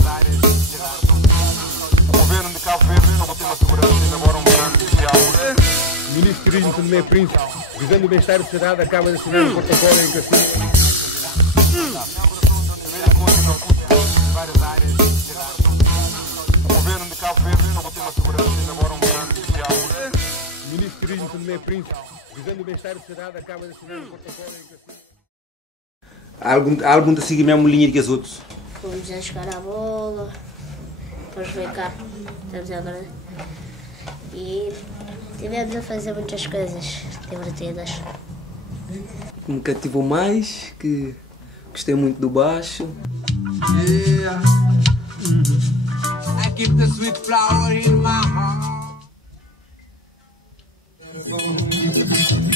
várias áreas de cidade. O governo de Cabo Verde não tem uma segurança e elabora um plano social. O ministro de Turismo Tomé Príncipe, visando o bem-estar da sociedade, acaba de assinar um protocolo em que assina. Várias áreas de cidade. O governo de Cabo Verde não tem uma segurança e elabora um plano social. O ministro de Turismo Tomé Príncipe, visando o bem-estar da sociedade, acaba de assinar um protocolo em que assina. Há algum da seguir a mesma linha que os outros? Fomos a jogar a bola, depois veio cá, estamos agora. E tivemos a fazer muitas coisas divertidas. Me cativou mais, que gostei muito do baixo. Yeah. I keep the sweet flower in my heart.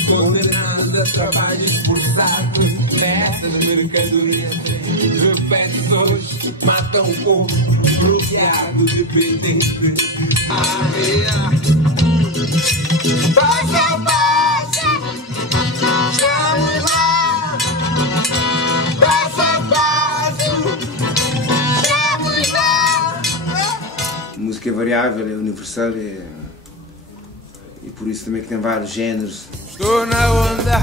Condenado a trabalho esforçado, nessas mercadorias repetições matam o povo bloqueado, dependente. Passo a passo, estamos lá. Passo a passo, estamos lá. A música é variável, é universal, e por isso também que tem vários géneros. Estou na onda,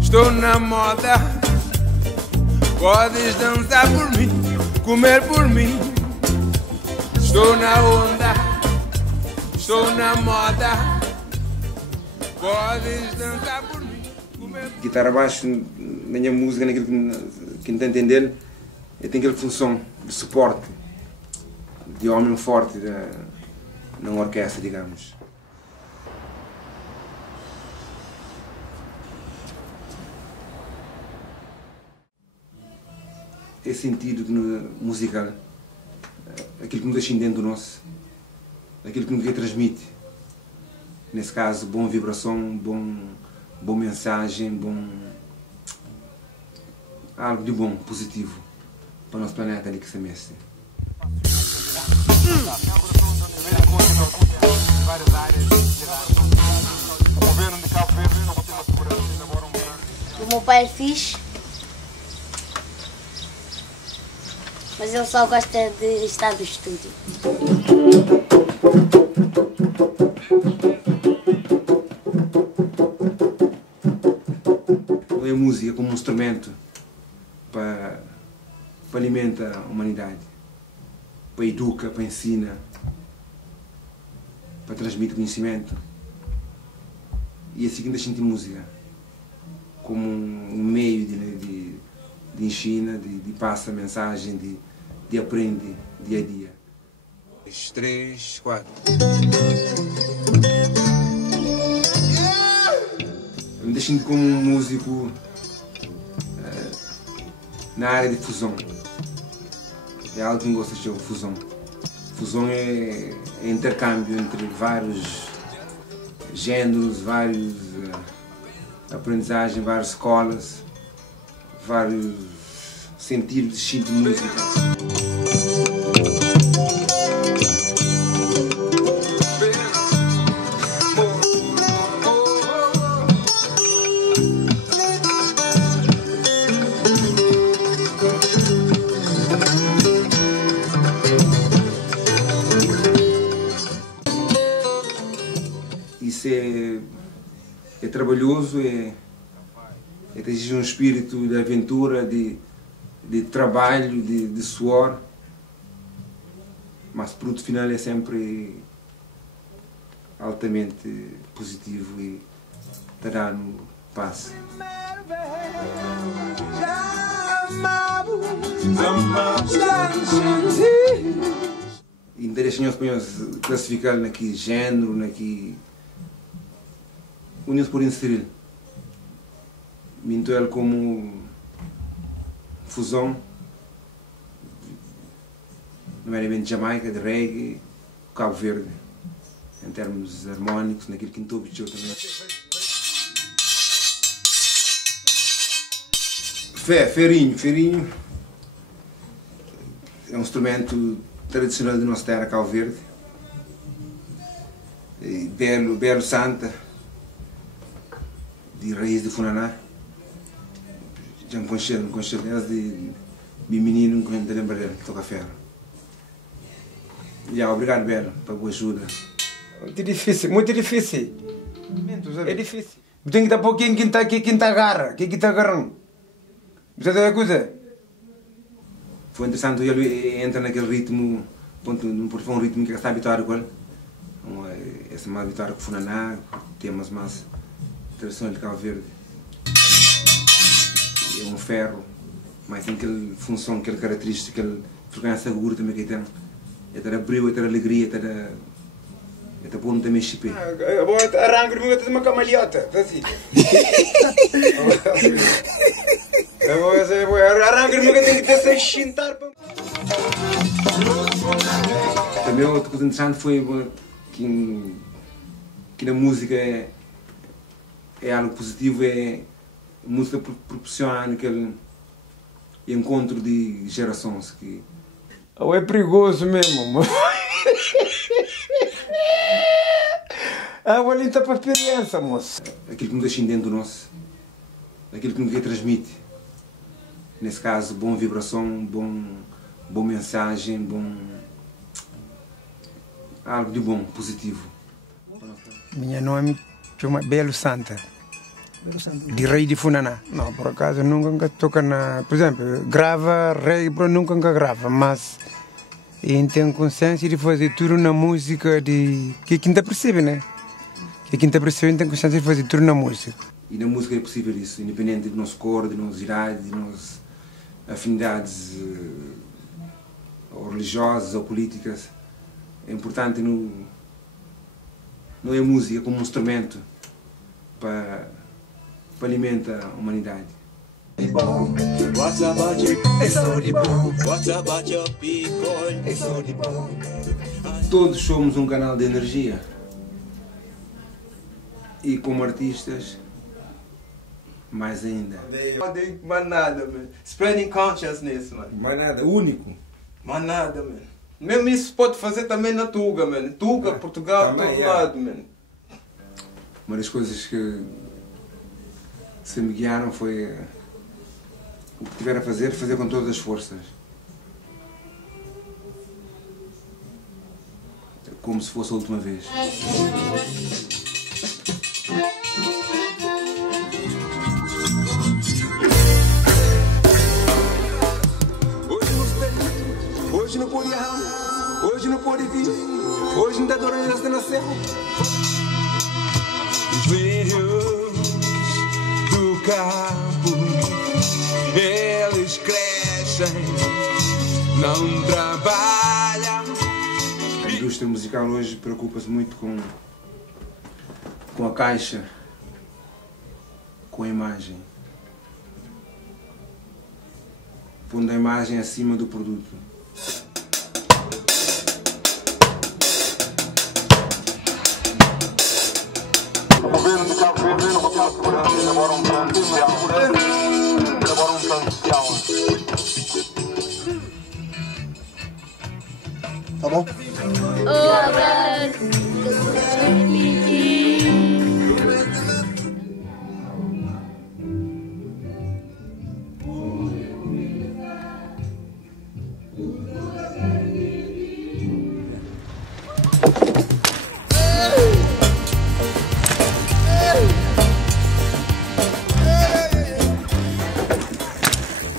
estou na moda. Podes dançar por mim, comer por mim. Estou na onda, estou na moda. Podes dançar por mim, comer por mim. Guitarra baixo, na minha música, naquilo que não está entendendo, tem aquela função de suporte, de homem forte na orquestra, digamos. É sentido musical, aquilo que nos deixa dentro do nosso, aquilo que nos transmite. Nesse caso, boa vibração, boa mensagem, algo de bom, positivo para o nosso planeta ali que se mexe. Várias áreas de cidade. O governo de Cabo Verde não tem uma segurança e elabora um plano. O meu pai é fixe, mas ele só gosta de estar no estúdio. A música como um instrumento para alimentar a humanidade, para educar, para ensinar, para transmitir conhecimento. E assim que deixa de música como um meio de ensina, de passa a mensagem, de aprende dia a dia. 2, 3, 4. Me deixando como um músico na área de fusão. É algo que me gosta de chamar fusão. Fusão é intercâmbio entre vários géneros, vários aprendizagens, várias escolas, vários sentidos distintos de música. Isso é trabalhoso, exige um espírito de aventura, de trabalho, de suor, mas o produto final é sempre altamente positivo e terá no passo. Interesse em espanhol classificar naquele género, naquele unidos por inserir. Minto ele como fusão, primeiramente de Jamaica, de reggae, Cabo Verde, em termos harmónicos, naquilo que estou bicho também. Ferinho é um instrumento tradicional da nossa terra, Cabo Verde. E belo santa, de raiz de Funaná. Já me conheci de Bem menino, que me lembra dele, toca ferro. Já, obrigado, Belo, pela boa ajuda. Muito difícil, muito difícil. É difícil. Tem que dar pouquinho quem está agarra, quem está agarrando. Você tem a coisa? Foi interessante, ele entra naquele ritmo, porque foi um ritmo que ele está habituado com ele. Essa mais habituado com o Funaná, temas mais tradicionais de Cabo Verde. É um ferro, mas tem aquela função, aquela característica, aquela frequência de também que tem. É ter brilho, é ter alegria, é ter bom também chipé. Arranco de uma camaleota, assim. Arranco de tem que ter chintar. Também outra coisa interessante foi que na música é algo positivo, a música proporciona aquele encontro de gerações que É perigoso mesmo. Olha, está para a experiência, moço. aquilo que nos deixa dentro do nosso, aquilo que nos transmite. Nesse caso, boa vibração, boa mensagem, algo de bom, positivo. Minha nome chama Belo Santa. De Rei de Funaná. Não, por acaso nunca toca na... Por exemplo, grava, Rei, nunca grava, mas tem consciência de fazer tudo na música de... Que quem está percebe, né? Que quem está percebendo tem consciência de fazer tudo na música. E na música é possível isso, independente do nosso cor, de nossa idade, de nossas afinidades ou religiosas ou políticas. É importante não é a música como um instrumento para alimentar a humanidade. Todos somos um canal de energia e como artistas mais ainda. Não tem mais nada, man. Spreading consciousness, man. Mais nada, único. Mais nada, man. Mesmo isso pode fazer também na Tuga, man. Tuga, Portugal, também, todo lado, man. Uma das coisas que se me guiaram foi o que tiver a fazer com todas as forças. Como se fosse a última vez. Hoje não pode errar, hoje não pode vir, hoje não dá dor ainda se nasceu. Os velhos do campo, eles crescem, não trabalham. A indústria musical hoje preocupa-se muito com a caixa, com a imagem. Pondo a imagem acima do produto. O governo de Cabo Verde não botou a segurança, elabora um plano social. Elabora um plano social. Tá bom?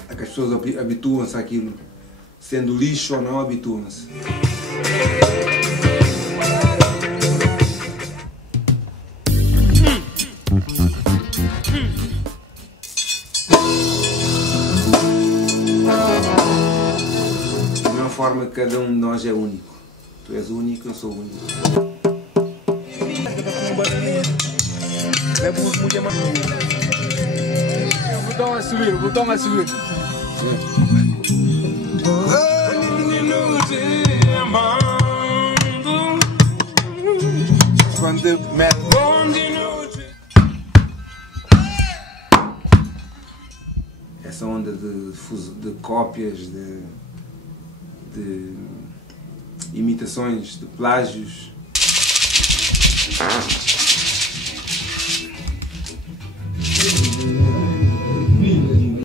As pessoas habituam-se àquilo, sendo lixo ou não, habituam-se. Da mesma forma que cada um de nós é único. Tu és único, eu sou único. O botão a subir, o botão a subir. Quando mete Essa onda de cópias, de imitações, de plágios.